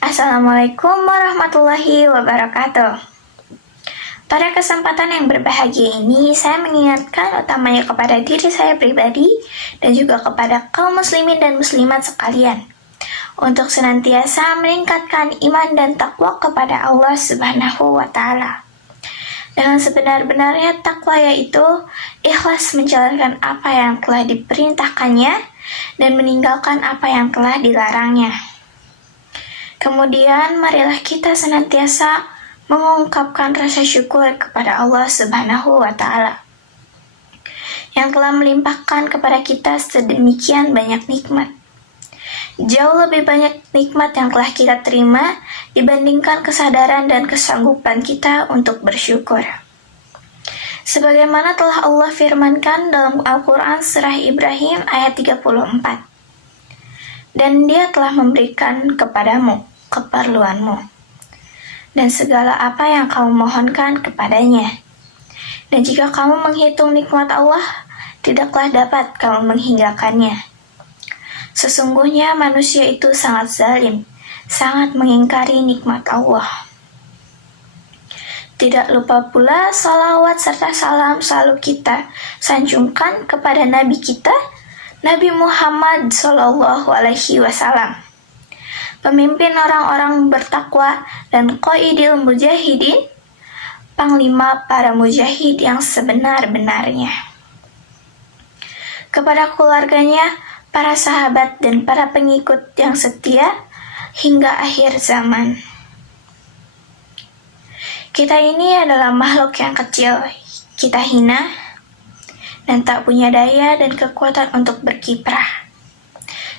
Assalamualaikum warahmatullahi wabarakatuh. Pada kesempatan yang berbahagia ini, saya mengingatkan utamanya kepada diri saya pribadi dan juga kepada kaum muslimin dan muslimat sekalian untuk senantiasa meningkatkan iman dan takwa kepada Allah Subhanahu wa Ta'ala. Dengan sebenar-benarnya takwa, yaitu ikhlas menjalankan apa yang telah diperintahkannya dan meninggalkan apa yang telah dilarangnya. Kemudian marilah kita senantiasa mengungkapkan rasa syukur kepada Allah Subhanahu wa Ta'ala yang telah melimpahkan kepada kita sedemikian banyak nikmat. Jauh lebih banyak nikmat yang telah kita terima dibandingkan kesadaran dan kesanggupan kita untuk bersyukur. Sebagaimana telah Allah firmankan dalam Al-Quran Surah Ibrahim ayat 34. Dan Dia telah memberikan kepadamu keperluanmu dan segala apa yang kamu mohonkan kepadanya. Dan jika kamu menghitung nikmat Allah, tidaklah dapat kamu menghinggakannya. Sesungguhnya manusia itu sangat zalim, sangat mengingkari nikmat Allah. Tidak lupa pula salawat serta salam selalu kita sanjungkan kepada Nabi kita, Nabi Muhammad SAW, pemimpin orang-orang bertakwa dan qaidil mujahidin, panglima para mujahid yang sebenar-benarnya. Kepada keluarganya, para sahabat dan para pengikut yang setia hingga akhir zaman. Kita ini adalah makhluk yang kecil, kita hina dan tak punya daya dan kekuatan untuk berkiprah,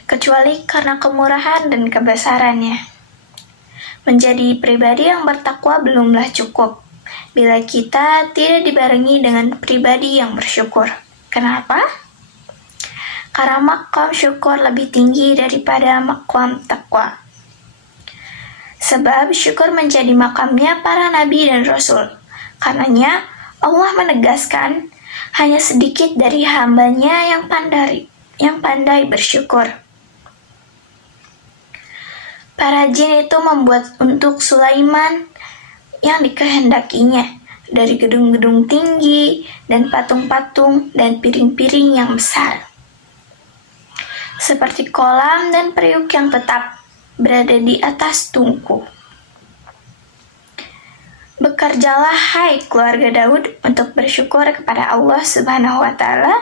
kecuali karena kemurahan dan kebesarannya. Menjadi pribadi yang bertakwa belumlah cukup bila kita tidak dibarengi dengan pribadi yang bersyukur. Kenapa? Karena maqam syukur lebih tinggi daripada maqam takwa. Sebab syukur menjadi makamnya para nabi dan rasul. Karenanya Allah menegaskan hanya sedikit dari hambanya yang pandai bersyukur. Para jin itu membuat untuk Sulaiman yang dikehendakinya dari gedung-gedung tinggi dan patung-patung dan piring-piring yang besar, seperti kolam dan periuk yang tetap berada di atas tungku. Bekerjalah hai keluarga Daud untuk bersyukur kepada Allah Subhanahu wa Ta'ala,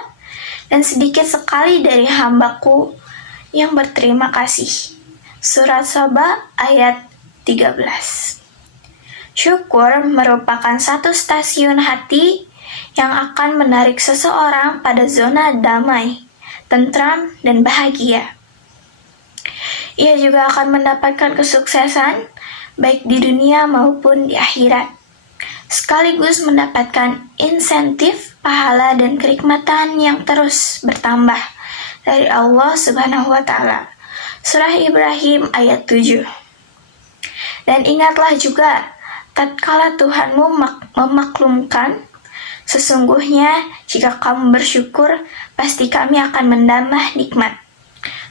dan sedikit sekali dari hambaku yang berterima kasih. Surat Saba ayat 13. Syukur merupakan satu stasiun hati yang akan menarik seseorang pada zona damai, tentram, dan bahagia. Ia juga akan mendapatkan kesuksesan baik di dunia maupun di akhirat, sekaligus mendapatkan insentif, pahala, dan kenikmatan yang terus bertambah dari Allah Subhanahu wa Ta'ala. Surah Ibrahim ayat 7. Dan ingatlah juga, tatkala Tuhanmu memaklumkan, sesungguhnya jika kamu bersyukur, pasti kami akan menambah nikmat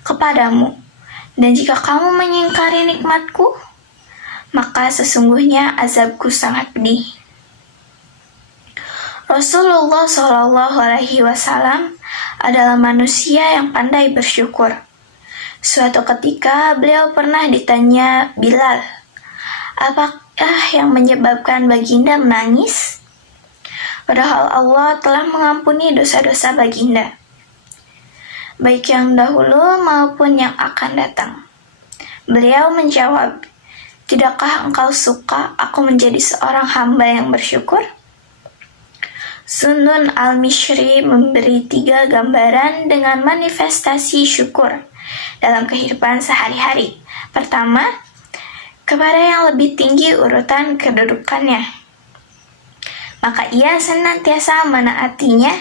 kepadamu. Dan jika kamu mengingkari nikmatku, maka sesungguhnya azabku sangat pedih. Rasulullah SAW adalah manusia yang pandai bersyukur. Suatu ketika beliau pernah ditanya Bilal, apakah yang menyebabkan baginda menangis? Padahal Allah telah mengampuni dosa-dosa baginda, baik yang dahulu maupun yang akan datang. Beliau menjawab, tidakkah engkau suka aku menjadi seorang hamba yang bersyukur? Sunnun al-Mishri memberi 3 gambaran dengan manifestasi syukur dalam kehidupan sehari-hari. Pertama, kepada yang lebih tinggi urutan kedudukannya, maka ia senantiasa menaatinya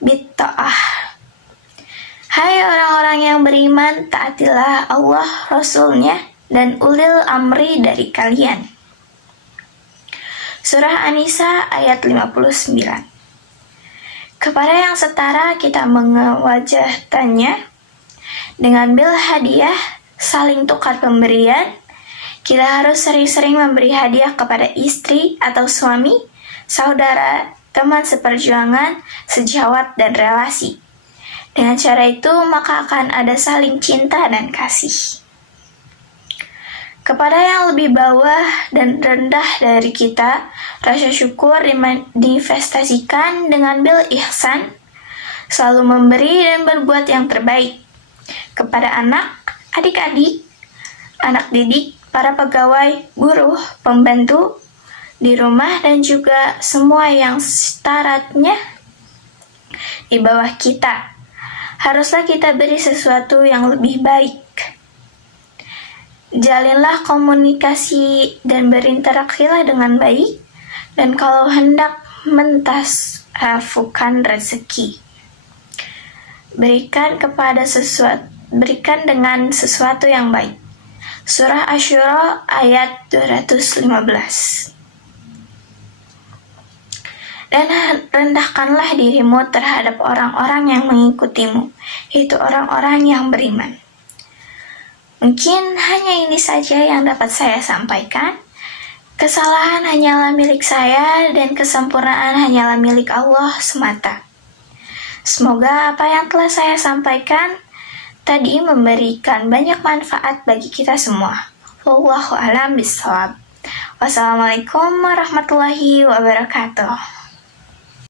bitta'ah. Hai orang-orang yang beriman, taatilah Allah, Rasul-Nya, dan ulil amri dari kalian. Surah An-Nisa ayat 59. Kepada yang setara kita mengewajahkannya dengan bil hadiah, saling tukar pemberian Kita harus sering-sering memberi hadiah kepada istri atau suami, saudara, teman seperjuangan, sejawat, dan relasi. Dengan cara itu, maka akan ada saling cinta dan kasih. Kepada yang lebih bawah dan rendah dari kita, rasa syukur dimanifestasikan dengan bil ihsan, selalu memberi dan berbuat yang terbaik. Kepada anak, adik-adik, anak didik, para pegawai, buruh, pembantu, di rumah dan juga semua yang syaratnya di bawah kita. Haruslah kita beri sesuatu yang lebih baik. Jalinlah komunikasi dan berinteraksilah dengan baik, dan kalau hendak mentasawufkan rezeki, berikan dengan sesuatu yang baik. Surah Asy-Syura ayat 215. Dan rendahkanlah dirimu terhadap orang-orang yang mengikutimu, yaitu orang-orang yang beriman. Mungkin hanya ini saja yang dapat saya sampaikan. Kesalahan hanyalah milik saya dan kesempurnaan hanyalah milik Allah semata. Semoga apa yang telah saya sampaikan tadi memberikan banyak manfaat bagi kita semua. Wallahu a'lam bishawab. Wassalamualaikum warahmatullahi wabarakatuh.